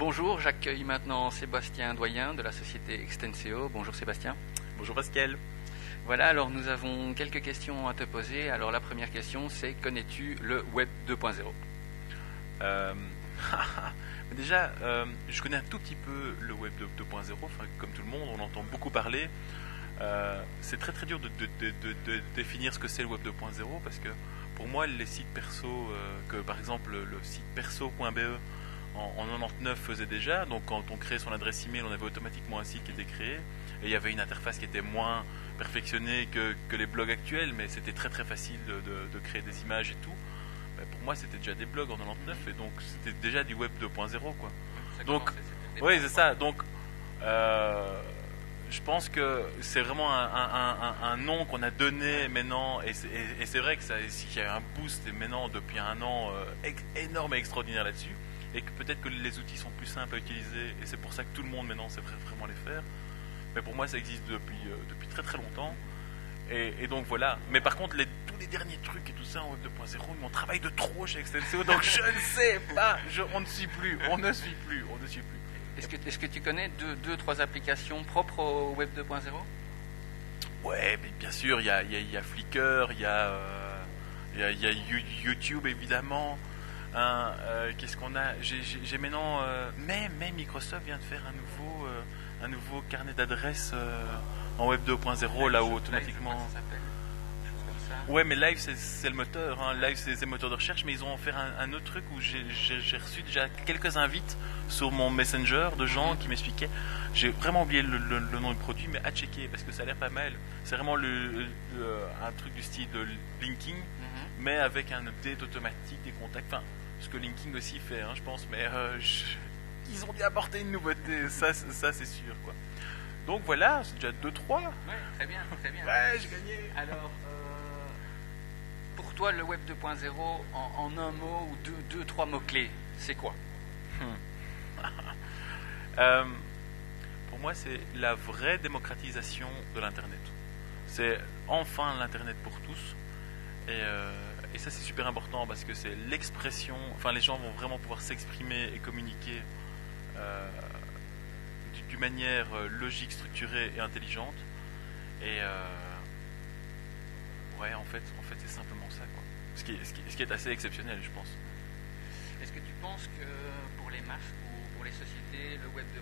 Bonjour, j'accueille maintenant Sébastien Doyen de la société Extenseo. Bonjour Sébastien. Bonjour Pascal. Voilà, alors nous avons quelques questions à te poser. Alors la première question, c'est connais-tu le Web 2.0? Euh, Déjà, je connais un tout petit peu le Web 2.0, enfin, comme tout le monde, on entend beaucoup parler. C'est très très dur de définir ce que c'est le Web 2.0 parce que pour moi, les sites perso, que par exemple le site perso.be en 99 faisait déjà, donc quand on créait son adresse email, on avait automatiquement un site qui était créé et il y avait une interface qui était moins perfectionnée que les blogs actuels, mais c'était très très facile de créer des images et tout. Ben, pour moi, c'était déjà des blogs en 99 et donc c'était déjà du Web 2.0 quoi. Donc, oui, c'est ça. Donc, je pense que c'est vraiment un nom qu'on a donné maintenant, et c'est vrai que qu'il y a un boost maintenant depuis un an énorme et extraordinaire là-dessus, et que peut-être que les outils sont plus simples à utiliser, et c'est pour ça que tout le monde maintenant sait vraiment les faire. Mais pour moi, ça existe depuis très très longtemps, et donc voilà. Mais par contre, tous les derniers trucs et tout ça en Web 2.0, on travaille de trop chez Extenseo, donc je ne sais pas, on ne suit plus. Est-ce que tu connais trois applications propres au Web 2.0? Ouais, mais bien sûr, il y a Flickr, il y a YouTube évidemment. Hein, qu'est-ce qu'on a? J'ai maintenant, même Microsoft vient de faire un nouveau carnet d'adresses en Web 2.0, là où automatiquement. Ouais, mais Live c'est le moteur, hein. Live c'est le moteur de recherche, mais ils ont fait un autre truc où j'ai reçu déjà quelques invites sur mon Messenger de gens qui m'expliquaient. J'ai vraiment oublié le nom du produit, mais à checker parce que ça a l'air pas mal. C'est vraiment un truc du style de linking, mais avec un update automatique des contacts. Enfin, ce que linking aussi fait, hein, je pense, mais ils ont dû apporter une nouveauté, ça c'est sûr, quoi. Donc voilà, c'est déjà 2-3. Ouais, très bien. Ouais, j'ai gagné. Alors, pour toi, le Web 2.0, en un mot ou deux, trois mots-clés, c'est quoi? Pour moi, c'est la vraie démocratisation de l'Internet. C'est enfin l'Internet pour tous. Et ça, c'est super important parce que c'est l'expression. Enfin, les gens vont vraiment pouvoir s'exprimer et communiquer d'une manière logique, structurée et intelligente. Et ouais, en fait, c'est simplement ça, quoi. Ce qui est assez exceptionnel, je pense. Est-ce que tu penses que pour les marques ou pour les sociétés, le Web 2.0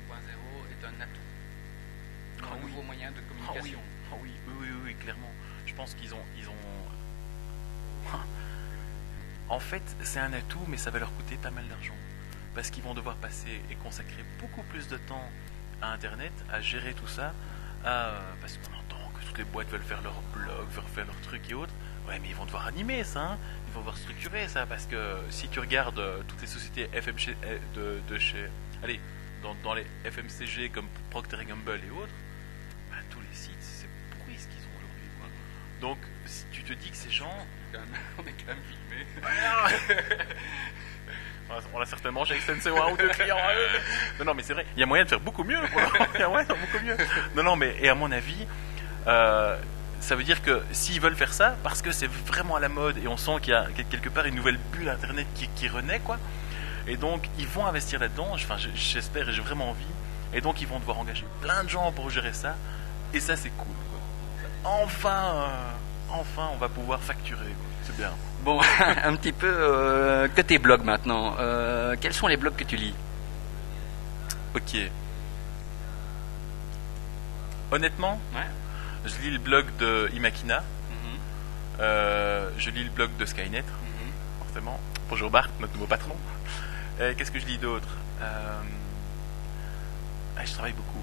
est un atout, un nouveau moyen de communication? Oui, clairement. Je pense qu'ils ont... En fait, c'est un atout, mais ça va leur coûter pas mal d'argent. Parce qu'ils vont devoir passer et consacrer beaucoup plus de temps à Internet, à gérer tout ça, parce qu'on entend que toutes les boîtes veulent faire leur blog, veulent faire leurs trucs et autres. Ouais, mais ils vont devoir animer ça, hein. Ils vont devoir structurer ça, parce que si tu regardes toutes les sociétés FMC de chez... Allez, dans les FMCG comme Procter & Gamble et autres, bah, tous les sites, c'est pourri ce qu'ils ont aujourd'hui, quoi. Donc, si tu te dis que ces gens... On est quand même filmé. On a certainement chez Extenseo un ou deux clients à eux. Non, mais c'est vrai, il y a moyen de faire beaucoup mieux. Il y a moyen de faire beaucoup mieux. Non, mais et à mon avis, ça veut dire que s'ils veulent faire ça, parce que c'est vraiment à la mode et on sent qu'il y a quelque part une nouvelle bulle Internet qui renaît, quoi. Et donc, ils vont investir là-dedans. Enfin, j'espère et j'ai vraiment envie. Et donc, ils vont devoir engager plein de gens pour gérer ça. Et ça, c'est cool, quoi. Enfin, on va pouvoir facturer, quoi. C'est bien. Bon, un petit peu côté blog maintenant. Quels sont les blogs que tu lis? Ok. Honnêtement, Ouais. je lis le blog de Imakina. Je lis le blog de Skynet, forcément. Bonjour Bart, notre nouveau patron. Qu'est-ce que je lis d'autre? Je travaille beaucoup.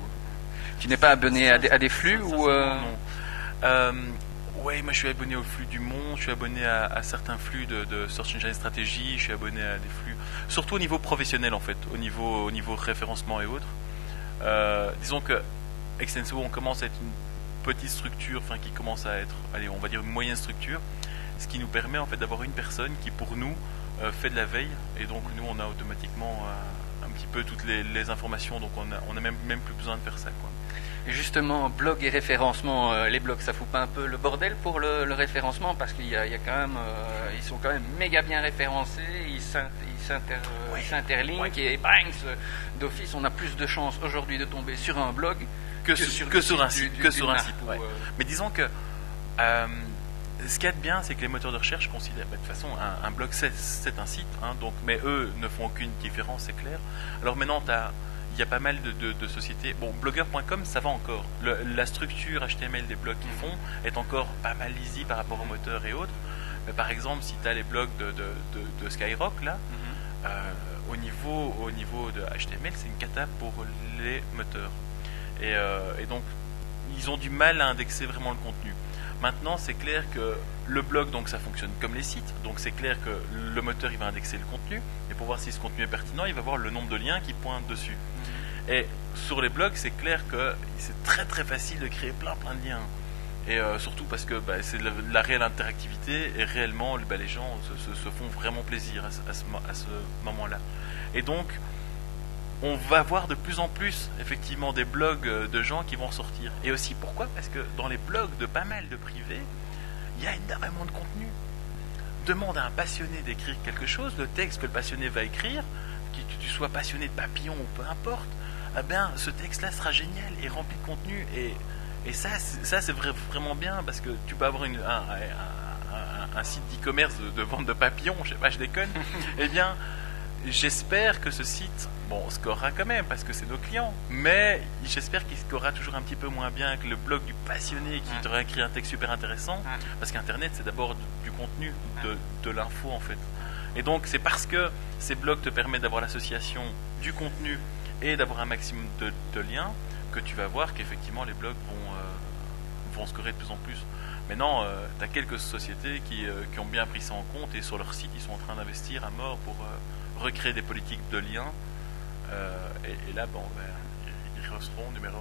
Tu n'es pas abonné à des flux ou Non. Ouais, moi je suis abonné au flux du Monde, je suis abonné à certains flux de Search Engine Strategy, je suis abonné à des flux, surtout au niveau professionnel en fait, au niveau référencement et autres. Disons que Extenseo, on commence à être une petite structure, enfin qui commence à être, allez, on va dire une moyenne structure, ce qui nous permet en fait d'avoir une personne qui pour nous fait de la veille, et donc nous on a automatiquement un petit peu toutes les informations, donc on a même plus besoin de faire ça, quoi. Et justement, blog et référencement, les blogs, ça fout pas un peu le bordel pour le référencement, parce qu'il y a quand même, ils sont quand même méga bien référencés, ils s'interlinkent, et bang, d'office, on a plus de chances aujourd'hui de tomber sur un blog que sur un site. Ouais. Mais disons que ce qu'il y a de bien, c'est que les moteurs de recherche considèrent, de toute façon, un blog c'est un site, hein, donc, mais eux ne font aucune différence, c'est clair. Alors maintenant, il y a pas mal de sociétés. Bon, Blogger.com, ça va encore. La structure HTML des blogs qu'ils font est encore pas mal lisible par rapport aux moteurs et autres. Mais par exemple, si tu as les blogs de Skyrock, là, au niveau de HTML, c'est une cata pour les moteurs. Et donc, ils ont du mal à indexer vraiment le contenu. Maintenant, c'est clair que le blog, donc ça fonctionne comme les sites. Donc c'est clair que le moteur, il va indexer le contenu. Et pour voir si ce contenu est pertinent, il va voir le nombre de liens qui pointent dessus. Et sur les blogs, c'est clair que c'est très très facile de créer plein de liens. Et surtout parce que c'est la réelle interactivité et réellement les gens se font vraiment plaisir à ce moment-là. Et donc, on va voir de plus en plus effectivement des blogs de gens qui vont sortir. Et aussi pourquoi ? Parce que dans les blogs de pas mal de privés, il y a énormément de contenu. Demande à un passionné d'écrire quelque chose, le texte que le passionné va écrire, que tu sois passionné de papillons ou peu importe, eh bien, ce texte-là sera génial et rempli de contenu. Et ça c'est vraiment bien, parce que tu peux avoir un site d'e-commerce de vente de papillons, je sais pas, je déconne. Eh bien, j'espère que ce site, scorera quand même, parce que c'est nos clients, mais j'espère qu'il scorera toujours un petit peu moins bien que le blog du passionné qui t'aurait écrit un texte super intéressant, parce qu'Internet, c'est d'abord du contenu, de l'info, en fait. Et donc, c'est parce que ces blogs te permettent d'avoir l'association du contenu et d'avoir un maximum de liens que tu vas voir qu'effectivement, les blogs vont scorer de plus en plus. Maintenant, tu as quelques sociétés qui ont bien pris ça en compte, et sur leur site, ils sont en train d'investir à mort pour recréer des politiques de liens. Et là, ils resteront numéro 1.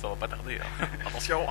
Ça va pas tarder. Hein. Attention.